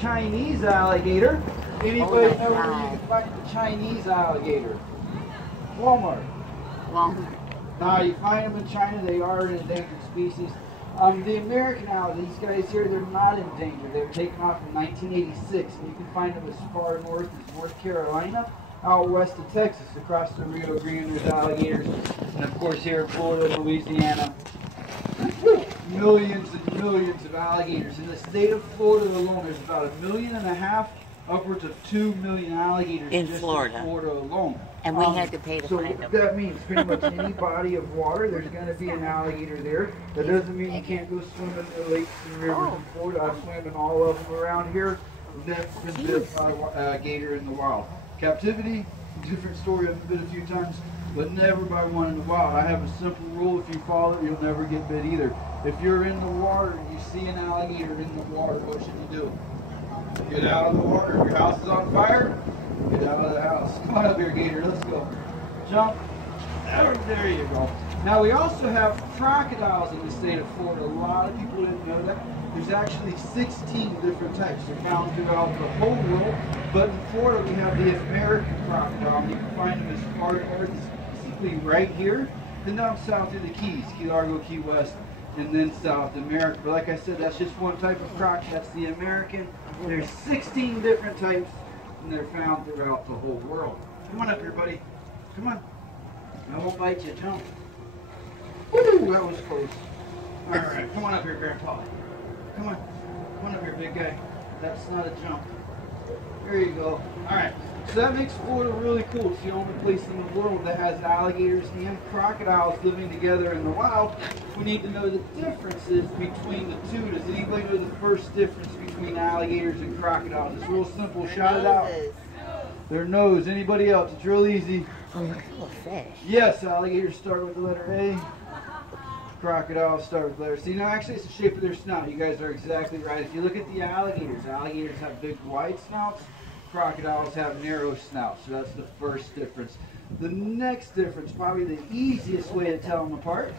Chinese alligator. Anybody know where you can find the Chinese alligator? Walmart. Walmart. Now you find them in China, they are an endangered species. The American alligator, these guys here, they're not endangered. They were taken off in 1986, and you can find them as far north as North Carolina, out west of Texas, across the Rio Grande, there's alligators, and of course here in Florida and Louisiana, millions and millions of alligators. In the state of Florida alone, there's about 1.5 million, upwards of 2 million alligators in just Florida. in Florida alone. And we had to pay to find them. So that means pretty much any body of water, there's going to be an alligator there. That doesn't mean you can't go swim in the lakes and rivers in Florida. I've swam in all of them around here. Never been bit by a gator in the wild. Captivity, different story. I've been bit a few times, but never by one in the wild. I have a simple rule: if you follow it, you'll never get bit either. If you're in the water and you see an alligator in the water, what should you do? Get out of the water. If your house is on fire, get out of the house. Come on up here, gator. Let's go. Jump. There you go. Now we also have crocodiles in the state of Florida. A lot of people didn't know that. There's actually 16 different types. They're found throughout the whole world. But in Florida we have the American crocodile. You can find them as far north as basically right here, then down south to the Keys, Key Largo, Key West, and then South America. But like I said, that's just one type of croc. That's the American. There's 16 different types, and they're found throughout the whole world. Come on up here, buddy. Come on. I won't bite you. Jump. Woo, that was close. All right, come on up here, Grandpa. Come on. Come on up here, big guy. That's not a jump. There you go. All right. So that makes Florida really cool. It's the only place in the world that has alligators and crocodiles living together in the wild. We need to know the differences between the two. Does anybody know the first difference between alligators and crocodiles? It's real simple. Shout it out. Their nose. Anybody else? It's real easy. Oh, look at the fish. Yes, alligators start with the letter A. Crocodiles start with the letter C. Now, actually, it's the shape of their snout. You guys are exactly right. If you look at the alligators, alligators have big wide snouts. Crocodiles have narrow snouts. So that's the first difference. The next difference, probably the easiest way to tell them apart,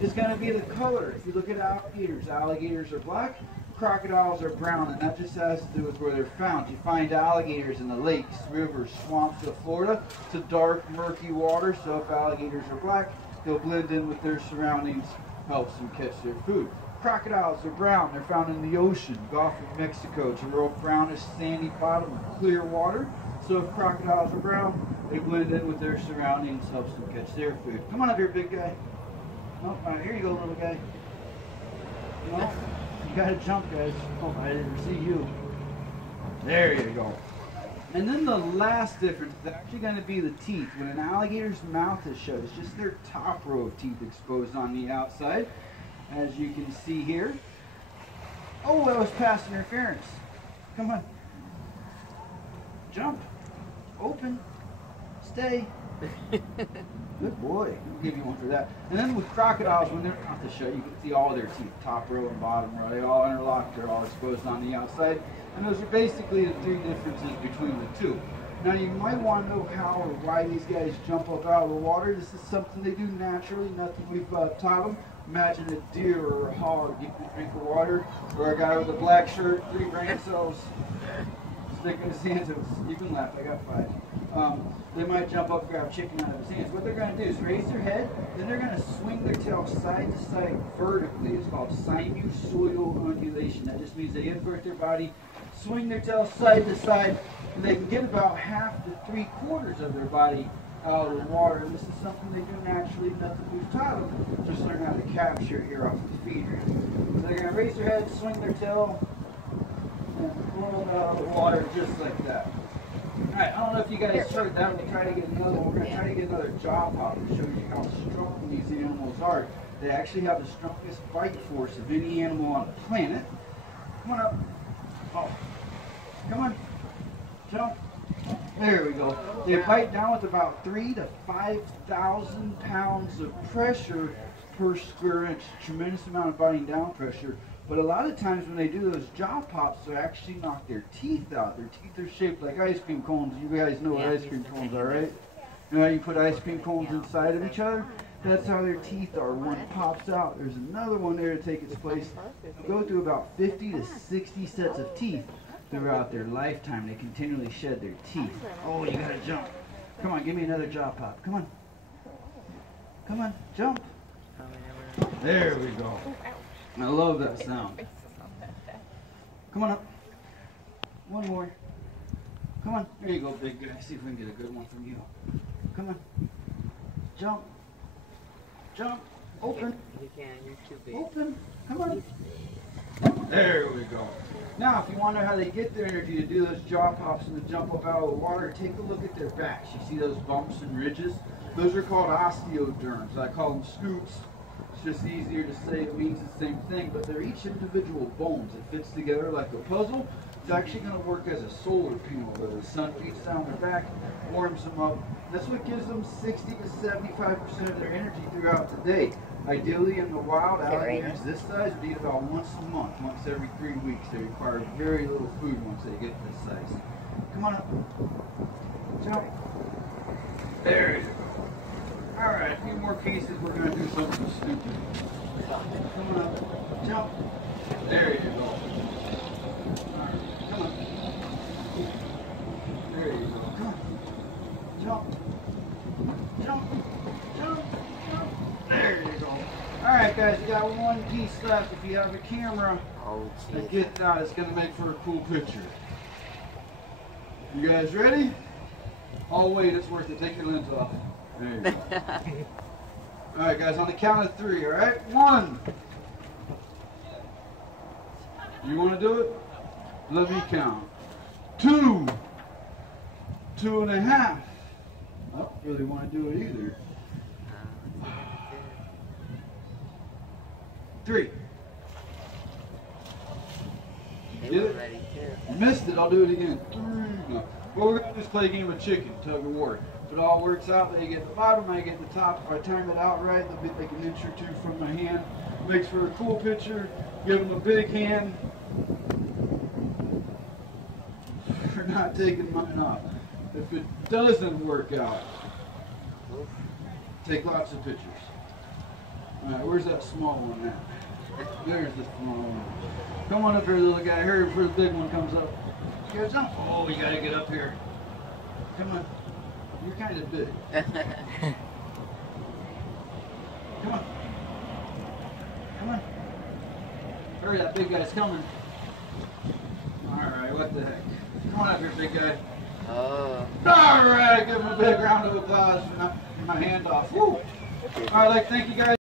is going to be the color. If you look at alligators are black, crocodiles are brown, and that just has to do with where they're found. You find alligators in the lakes, rivers, swamps of Florida. It's a dark, murky water, so if alligators are black, they'll blend in with their surroundings, helps them catch their food. Crocodiles are brown. They're found in the ocean, Gulf of Mexico. It's a real brownish, sandy bottom, clear water. So if crocodiles are brown, they blend in with their surroundings, helps them catch their food. Come on up here, big guy. Oh, all right, here you go, little guy. No, you gotta jump, guys. Oh, I didn't see you. There you go. And then the last difference is actually going to be the teeth. When an alligator's mouth is shut, it's just their top row of teeth exposed on the outside, as you can see here. Oh, that was pass interference. Come on. Jump. Open. Stay. Good boy. I'll give you one for that. And then with crocodiles, when their mouth is shut, you can see all their teeth, top row and bottom row. They all interlock. They're all exposed on the outside. And those are basically the three differences between the two. Now you might want to know how or why these guys jump up out of the water. This is something they do naturally, nothing we've taught them. Imagine a deer or a hog getting a drink of water, or a guy with a black shirt, 3 brain cells, sticking his hands in. You can laugh, I got 5. They might jump up, grab chicken out of his hands. What they're going to do is raise their head, then they're going to swing their tail side to side vertically. It's called sinusoidal undulation. That just means they invert their body, swing their tail side to side, and they can get about half to 3/4 of their body out of the water. And this is something they do naturally, nothing we've taught them. Just learn how to capture it here off the feeder. So they're going to raise their head, swing their tail, and pull it out of the water just like that. Alright, I don't know if you guys heard that. We'll try to get another one. We're going to try to get another jaw pop to show you how strong these animals are. They actually have the strongest bite force of any animal on the planet. Come on up. Oh. Come on. Jump. There we go. They bite down with about 3,000 to 5,000 pounds of pressure per square inch. Tremendous amount of biting down pressure. But a lot of times when they do those jaw pops, they actually knock their teeth out. Their teeth are shaped like ice cream cones. You guys know what ice cream cones are, right? You know how you put ice cream cones inside of each other? That's how their teeth are. One pops out. There's another one there to take its place. You go through about 50 to 60 sets of teeth throughout their lifetime. They continually shed their teeth. Oh, you gotta jump. Come on, give me another jaw pop. Come on. Come on, jump. There we go. I love that sound. Come on up. One more. Come on. There you go, big guy. See if we can get a good one from you. Come on. Jump. Jump. Open. You can. You're too big. Open. Come on. There we go. Now, if you wonder how they get their energy to do those jaw pops and to jump up out of the water, take a look at their backs. You see those bumps and ridges? Those are called osteoderms. I call them scoots. It's just easier to say. It means the same thing, but they're each individual bones. It fits together like a puzzle. It's actually going to work as a solar panel. Where the sun beats down their back, warms them up. That's what gives them 60 to 75% of their energy throughout the day. Ideally, in the wild, alligators this size would eat about once a month, once every 3 weeks. They require very little food once they get this size. Come on up. Jump. There you go. All right, a few more pieces. We're going to do something stupid. Come on up. Jump. There you go. All right, come on. There you go. Come on. Jump. Jump. Jump. Jump. There you go. All right, guys, we got one piece left. If you have a camera that gets out, it's going to make for a cool picture. You guys ready? Oh, wait, it's worth it. Take your lens off. There you go. All right, guys, on the count of 3, all right? 1. You want to do it? Let me count. 2. 2.5. I don't really want to do it either. 3. Get it? You missed it. I'll do it again. 3. No. Well, we're going to just play a game of chicken, tug of war. If it all works out, they get the bottom, I get the top. If I time it out right, they'll be like an inch or 2 from my hand. Makes for a cool picture. Give them a big hand for not taking mine off. If it doesn't work out, take lots of pictures. All right, where's that small one at? There's the small one. Come on up here, little guy. Hurry before the big one comes up. You guys jump. Oh, we gotta get up here. Come on. You're kind of big. Come on. Come on. Hurry, that big guy's coming. All right, what the heck? Come on up here, big guy. Oh. All right, give him a big round of applause for knocking my hand off. Woo. All right, thank you guys.